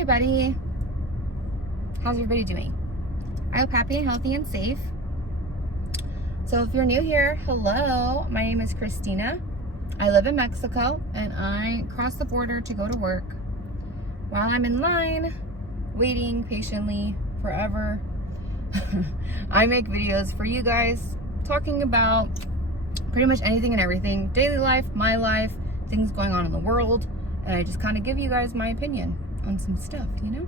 everybody. How's everybody doing? I hope happy and healthy and safe. So if you're new here, hello, my name is Christina. I live in Mexico and I cross the border to go to work. While I'm in line, waiting patiently forever, I make videos for you guys talking about pretty much anything and everything, daily life, my life, things going on in the world, and I just kind of give you guys my opinion on some stuff, you know?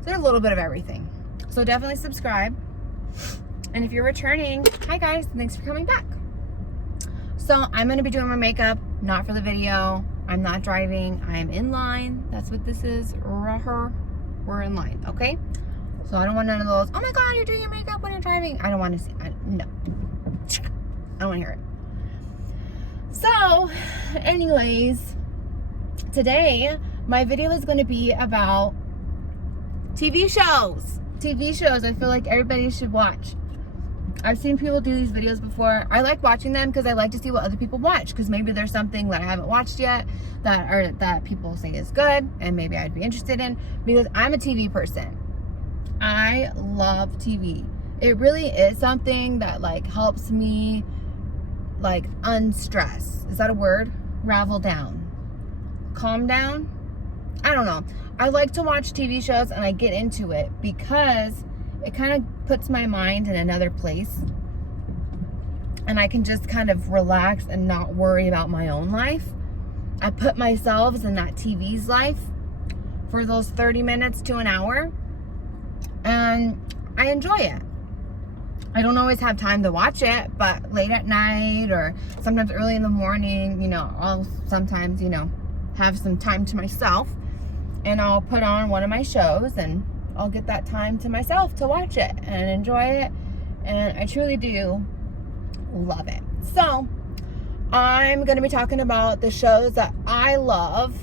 So there's a little bit of everything. So definitely subscribe. And if you're returning, hi guys, thanks for coming back. So I'm gonna be doing my makeup, not for the video. I'm not driving, I'm in line. That's what this is, we're in line, okay? So I don't want none of those, oh my God, you're doing your makeup when you're driving. I don't want to see, no. I don't want to hear it. So, anyways, today my video is going to be about TV shows. TV shows I feel like everybody should watch. I've seen people do these videos before. I like watching them because I like to see what other people watch, because maybe there's something that I haven't watched yet that people say is good and maybe I'd be interested in, because I'm a TV person. I love TV. It really is something that like helps me like unstress. Is that a word? Ravel down. Calm down? I don't know. I like to watch TV shows and I get into it because it kind of puts my mind in another place. And I can just kind of relax and not worry about my own life. I put myself in that TV's life for those 30 minutes to an hour. And I enjoy it. I don't always have time to watch it, but late at night or sometimes early in the morning, you know, I'll sometimes, you know, have some time to myself and I'll put on one of my shows and I'll get that time to myself to watch it and enjoy it. And I truly do love it. So I'm going to be talking about the shows that I love.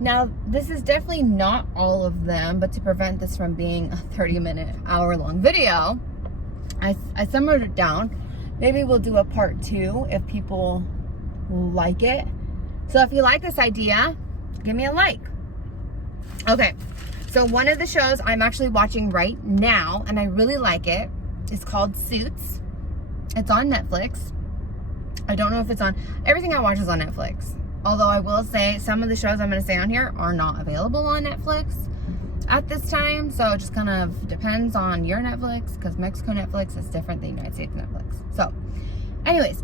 Now, this is definitely not all of them, but to prevent this from being a 30-minute, hour-long video, I summarized it down. Maybe we'll do a part 2 if people like it. So if you like this idea, give me a like. Okay, so one of the shows I'm actually watching right now, and I really like it, is called Suits. It's on Netflix. I don't know if it's on, everything I watch is on Netflix. Although I will say some of the shows I'm going to say on here are not available on Netflix at this time. So it just kind of depends on your Netflix, because Mexico Netflix is different than United States Netflix. So anyways,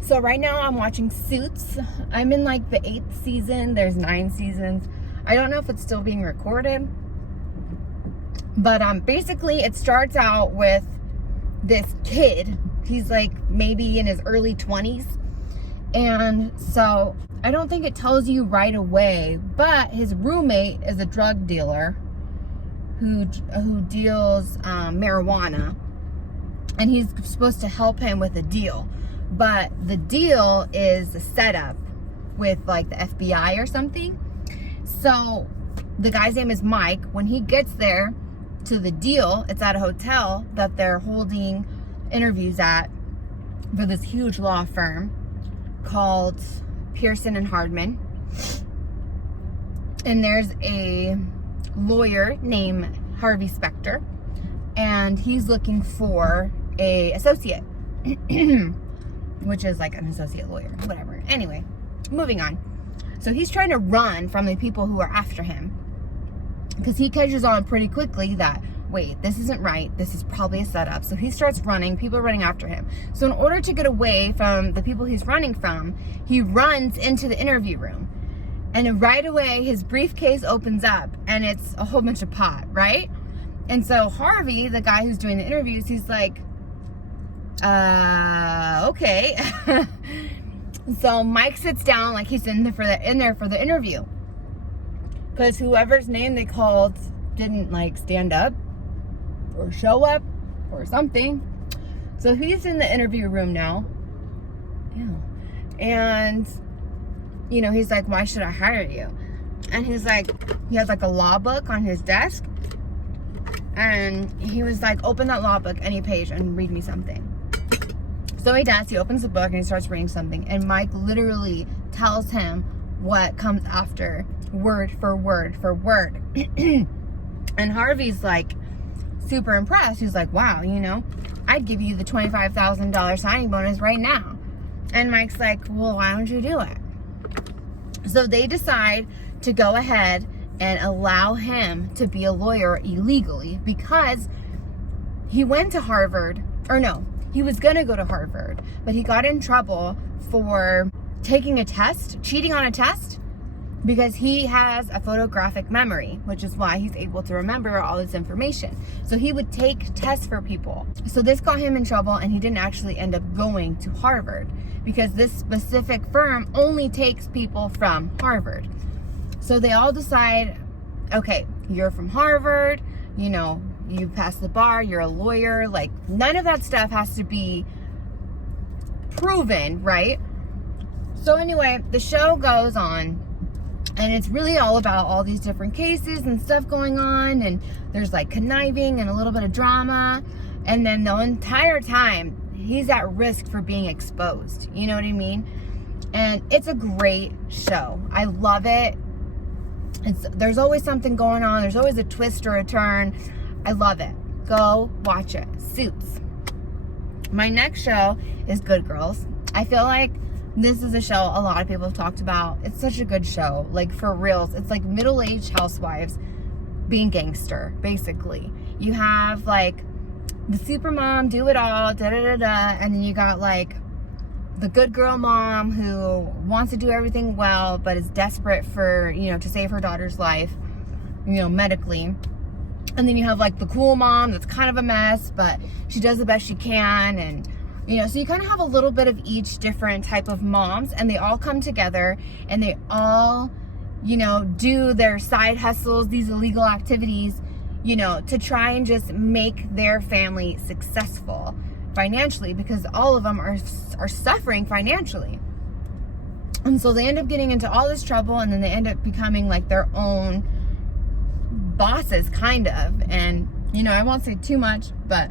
so right now I'm watching Suits. I'm in like the 8th season. There's 9 seasons. I don't know if it's still being recorded. But basically it starts out with this kid. He's like maybe in his early 20s. And so I don't think it tells you right away, but his roommate is a drug dealer who deals marijuana, and he's supposed to help him with a deal. But the deal is a setup with like the FBI or something. So the guy's name is Mike. When he gets there to the deal, it's at a hotel that they're holding interviews at for this huge law firm called Pearson and Hardman. And there's a lawyer named Harvey Specter, and he's looking for a associate, which is like an associate lawyer, whatever. Anyway, moving on. So he's trying to run from the people who are after him, because he catches on pretty quickly that, wait, this isn't right. This is probably a setup. So he starts running. People are running after him. So in order to get away from the people he's running from, he runs into the interview room. And right away, his briefcase opens up and it's a whole bunch of pot, right? And so Harvey, the guy who's doing the interviews, he's like, okay. So Mike sits down like he's in there for the interview. Because whoever's name they called didn't like stand up or show up or something. So he's in the interview room now. Yeah. And, you know, he's like, why should I hire you? And he's like, he has like a law book on his desk. And he was like, open that law book, any page, and read me something. So he does. He opens the book and he starts reading something. And Mike literally tells him what comes after word for word for word. And Harvey's like super impressed. He's like, wow, you know, I'd give you the $25,000 signing bonus right now. And Mike's like, well, why don't you do it? So they decide to go ahead and allow him to be a lawyer illegally because he went to Harvard, or no, he was going to go to Harvard, but he got in trouble for taking a test, cheating on a test, because he has a photographic memory, which is why he's able to remember all this information. So he would take tests for people. So this got him in trouble, and he didn't actually end up going to Harvard because this specific firm only takes people from Harvard. So they all decide, okay, you're from Harvard, you know, you passed the bar, you're a lawyer, like none of that stuff has to be proven, right? So anyway, the show goes on, and it's really all about all these different cases and stuff going on, and there's like conniving and a little bit of drama, and then the entire time he's at risk for being exposed, you know what I mean? And it's a great show. I love it. There's always something going on, there's always a twist or a turn. I love it. Go watch it. Suits. My next show is Good Girls. I feel like this is a show a lot of people have talked about. It's such a good show. Like, for reals. It's like middle-aged housewives being gangster, basically. You have, like, the super mom, do it all, da-da-da-da, and then you got, like, the good girl mom who wants to do everything well, but is desperate for, you know, to save her daughter's life, you know, medically. And then you have, like, the cool mom that's kind of a mess, but she does the best she can, and you know, so you kind of have a little bit of each different type of moms, and they all come together and they all, you know, do their side hustles, these illegal activities, you know, to try and just make their family successful financially, because all of them are suffering financially. And so they end up getting into all this trouble, and then they end up becoming like their own bosses, kind of. And, you know, I won't say too much, but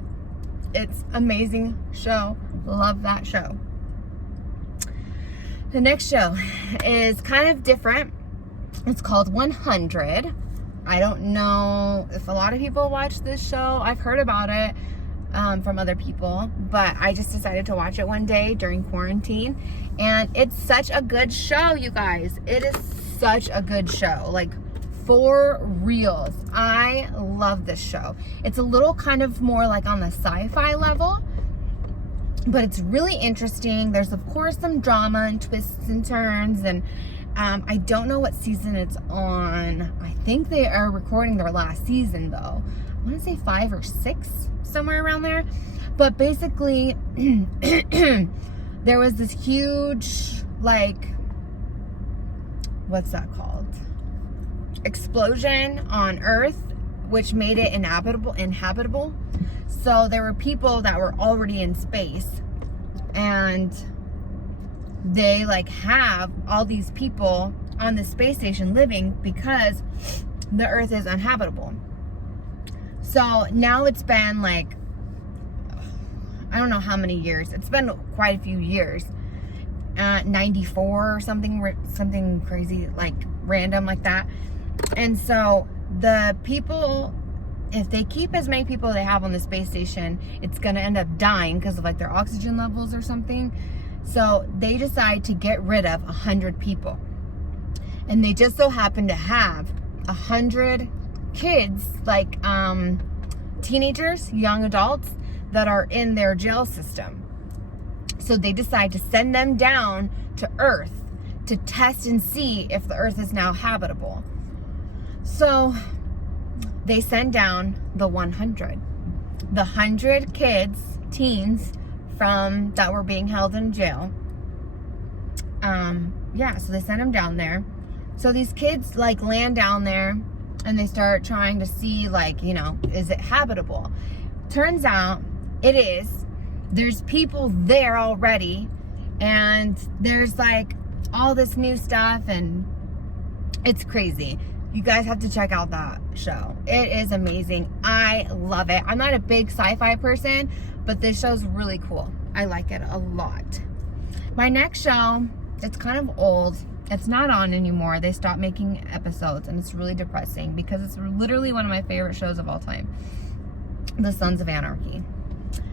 it's amazing show. Love that show. The next show is kind of different. It's called 100. I don't know if a lot of people watch this show. I've heard about it from other people, but I just decided to watch it one day during quarantine, and it's such a good show, you guys. It is such a good show. Like, for reals. I love this show. It's a little kind of more like on the sci-fi level, but it's really interesting. There's of course some drama and twists and turns, and I don't know what season it's on. I think they are recording their last season though. I want to say 5 or 6, somewhere around there. But basically there was this huge, like, what's that called? Explosion on Earth, which made it inhabitable. So there were people that were already in space, and they like have all these people on the space station living because the Earth is uninhabitable. So now it's been like, I don't know how many years. It's been quite a few years. 94 or something crazy, like random like that. And so the people, if they keep as many people they have on the space station, it's going to end up dying because of like their oxygen levels or something. So they decide to get rid of 100 people. And they just so happen to have 100 kids, like teenagers, young adults that are in their jail system. So they decide to send them down to Earth to test and see if the Earth is now habitable. So they send down the 100. The 100 kids, teens, from that were being held in jail. So they send them down there. So these kids like land down there, and they start trying to see, like, you know, is it habitable? Turns out it is. There's people there already, and there's like all this new stuff, and it's crazy. You guys have to check out that show. It is amazing. I love it. I'm not a big sci-fi person, but this show's really cool. I like it a lot. My next show, it's kind of old. It's not on anymore. They stopped making episodes, and it's really depressing because it's literally one of my favorite shows of all time, The Sons of Anarchy.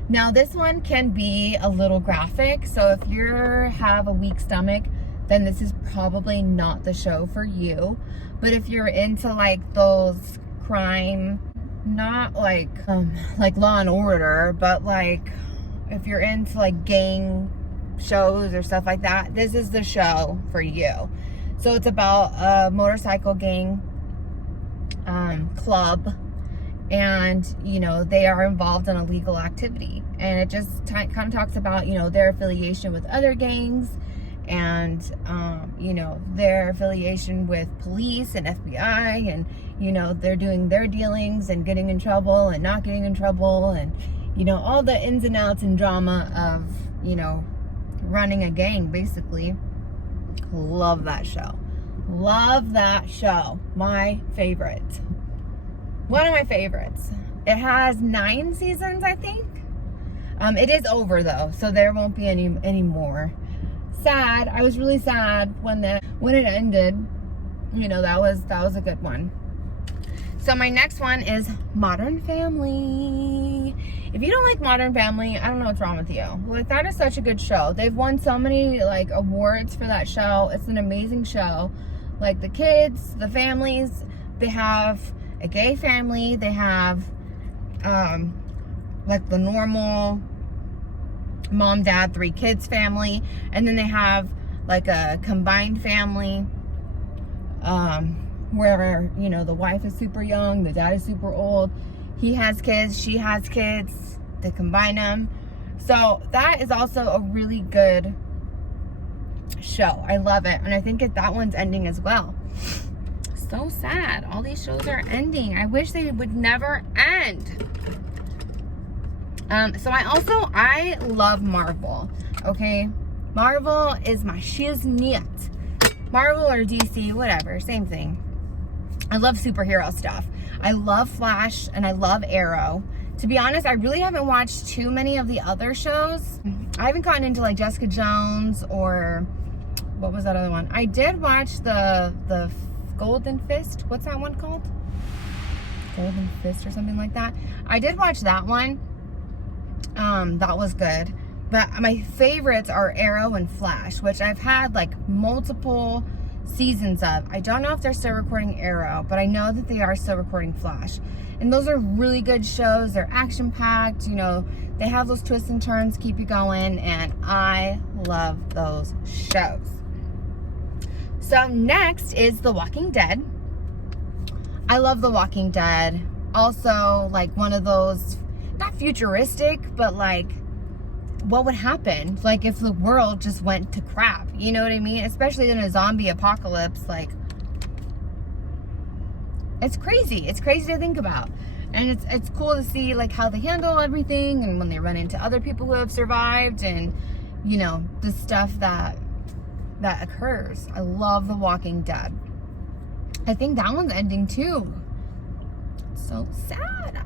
Now, this one can be a little graphic, so if you have a weak stomach, then this is probably not the show for you. But if you're into like those crime, not like Law and Order, but like if you're into like gang shows or stuff like that, this is the show for you. So it's about a motorcycle gang club, and you know, they are involved in illegal activity, and it just kind of talks about, you know, their affiliation with other gangs, and you know, their affiliation with police and FBI, and you know, they're doing their dealings and getting in trouble and not getting in trouble, and you know, all the ins and outs and drama of, you know, running a gang, basically. Love that show. Love that show. My favorite. One of my favorites. It has 9 seasons, I think. It is over though, so there won't be any more. Sad. I was really sad when it ended. You know, that was a good one. So my next one is Modern Family. If you don't like Modern Family, I don't know what's wrong with you. Like, that is such a good show. They've won so many like awards for that show. It's an amazing show. Like, the kids, the families, they have a gay family, they have like the normal mom, dad, 3 kids family, and then they have like a combined family where, you know, the wife is super young, the dad is super old, he has kids, she has kids, they combine them. So that is also a really good show. I love it, and I think that one's ending as well. So sad. All these shows are ending. I wish they would never end. So I love Marvel. Okay, Marvel is my shiznit. Marvel or DC, whatever, same thing. I love superhero stuff. I love Flash and I love Arrow. To be honest, I really haven't watched too many of the other shows. I haven't gotten into like Jessica Jones, or what was that other one? I did watch the Golden Fist. What's that one called? Golden Fist or something like that. I did watch that one. That was good. But my favorites are Arrow and Flash, which I've had like multiple seasons of. I don't know if they're still recording Arrow, but I know that they are still recording Flash. And those are really good shows. They're action-packed, you know, they have those twists and turns, keep you going, and I love those shows. So next is The Walking Dead. I love The Walking Dead. Also, like, one of those, not futuristic, but like, what would happen like if the world just went to crap, you know what I mean? Especially in a zombie apocalypse. Like, it's crazy to think about, and it's cool to see like how they handle everything, and when they run into other people who have survived, and you know, the stuff that occurs. I love The Walking Dead. I think that one's ending too. So sad.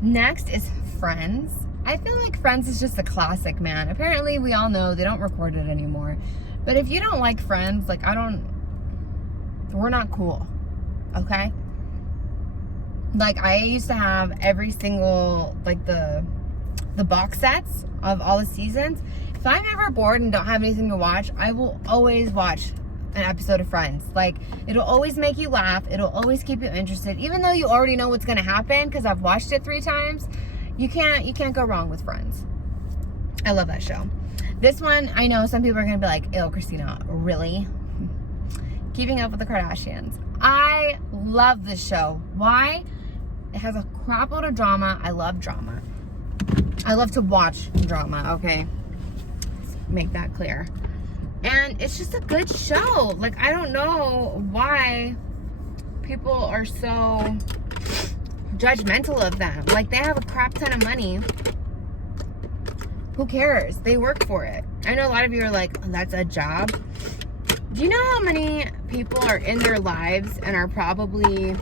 Next is Friends. I feel like Friends is just a classic, man. Apparently, we all know they don't record it anymore. But if you don't like Friends, like, we're not cool, okay? Like, I used to have every single, like, the box sets of all the seasons. If I'm ever bored and don't have anything to watch, I will always watch an episode of Friends. Like, it'll always make you laugh. It'll always keep you interested. Even though you already know what's going to happen, because I've watched it 3 times. You can't go wrong with Friends. I love that show. This one, I know some people are going to be like, ew, Christina, really? Keeping Up with the Kardashians. I love this show. Why? It has a crap load of drama. I love drama. I love to watch drama, okay? Let's make that clear. And it's just a good show. Like, I don't know why people are so judgmental of them. Like, they have a crap ton of money. Who cares? They work for it. I know a lot of you are like, oh, that's a job. Do you know how many people are in their lives and are probably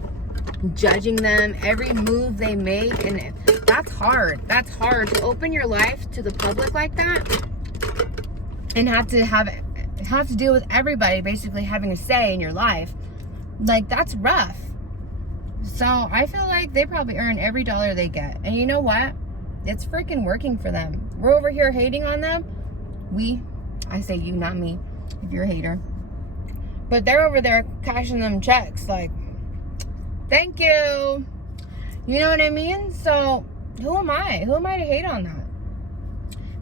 judging them, every move they make? And that's hard. That's hard to open your life to the public like that and have to have have to deal with everybody basically having a say in your life. Like, that's rough. So I feel like they probably earn every dollar they get. And you know what? It's freaking working for them. We're over here hating on them. I say you, not me, if you're a hater. But they're over there cashing them checks. Like, thank you. You know what I mean? So who am I? Who am I to hate on that?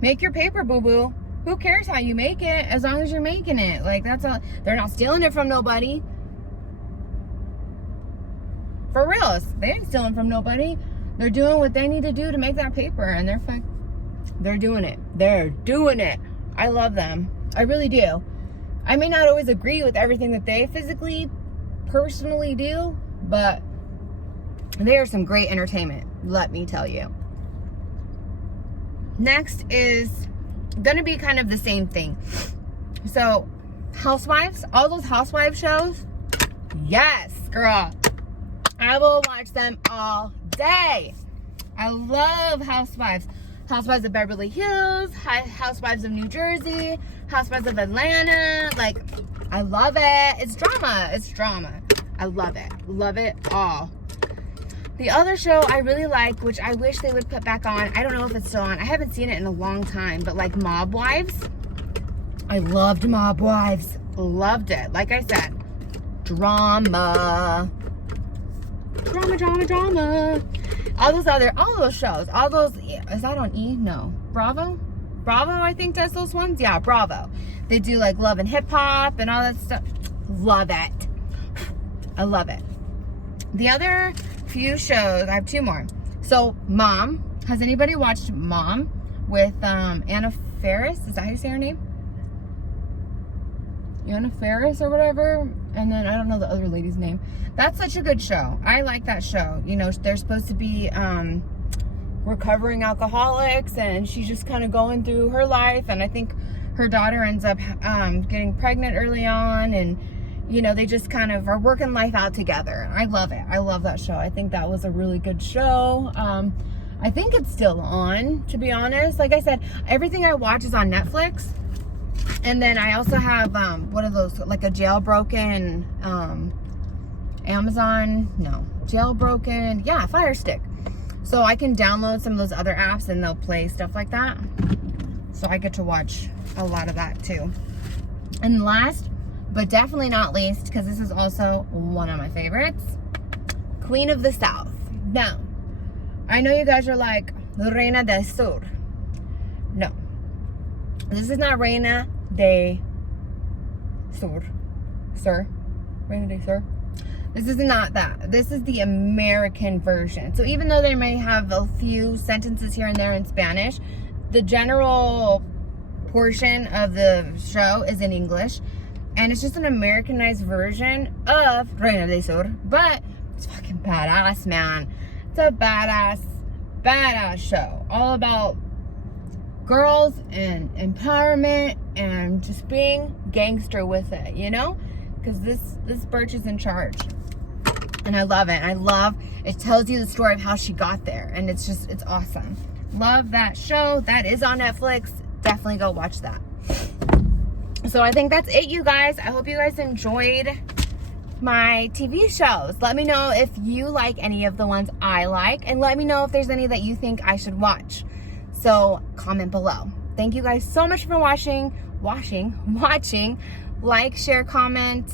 Make your paper, boo-boo. Who cares how you make it, as long as you're making it? Like, that's all. They're not stealing it from nobody. For real, they ain't stealing from nobody. They're doing what they need to do to make that paper, and they're fine. They're doing it. They're doing it. I love them. I really do. I may not always agree with everything that they physically, personally do, but they are some great entertainment, let me tell you. Next is gonna be kind of the same thing. So, Housewives, all those Housewives shows, yes, girl. I will watch them all day. I love Housewives. Housewives of Beverly Hills, Housewives of New Jersey, Housewives of Atlanta. Like, I love it. It's drama. It's drama. I love it. Love it all. The other show I really like, which I wish they would put back on, I don't know if it's still on. I haven't seen it in a long time, but like Mob Wives. I loved Mob Wives. Loved it. Like I said, drama. Drama, drama, drama. All those shows, all those, is that on E? No. Bravo, I think does those ones. Yeah, Bravo. They do like Love and Hip Hop and all that stuff. Love it. I love it. The other few shows, I have two more. So, Mom. Has anybody watched Mom with Anna Faris? Is that how you say her name? Anna Faris or whatever. And then I don't know the other lady's name. That's such a good show. I like that show. You know, they're supposed to be recovering alcoholics, and she's just kind of going through her life. And I think her daughter ends up getting pregnant early on, and you know, they just kind of are working life out together. I love it. I love that show. I think that was a really good show. I think it's still on, to be honest. Like I said, everything I watch is on Netflix. And then I also have one of those, like a jailbroken Fire Stick. So I can download some of those other apps and they'll play stuff like that. So I get to watch a lot of that too. And last, but definitely not least, because this is also one of my favorites, Queen of the South. Now, I know you guys are like, Reina del Sur. No. This is not Reina de Sur. Sir. Reina de Sur. This is not that. This is the American version. So even though they may have a few sentences here and there in Spanish, the general portion of the show is in English. And it's just an Americanized version of Reina de Sur. But it's fucking badass, man. It's a badass show. All about girls and empowerment and just being gangster with it, you know? Because this Birch is in charge. And I love it. It tells you the story of how she got there. And it's awesome. Love that show. That is on Netflix. Definitely go watch that. So I think that's it, you guys. I hope you guys enjoyed my TV shows. Let me know if you like any of the ones I like. And let me know if there's any that you think I should watch. So comment below. Thank you guys so much for watching. Like, share, comment,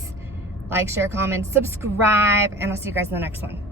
subscribe, and I'll see you guys in the next one.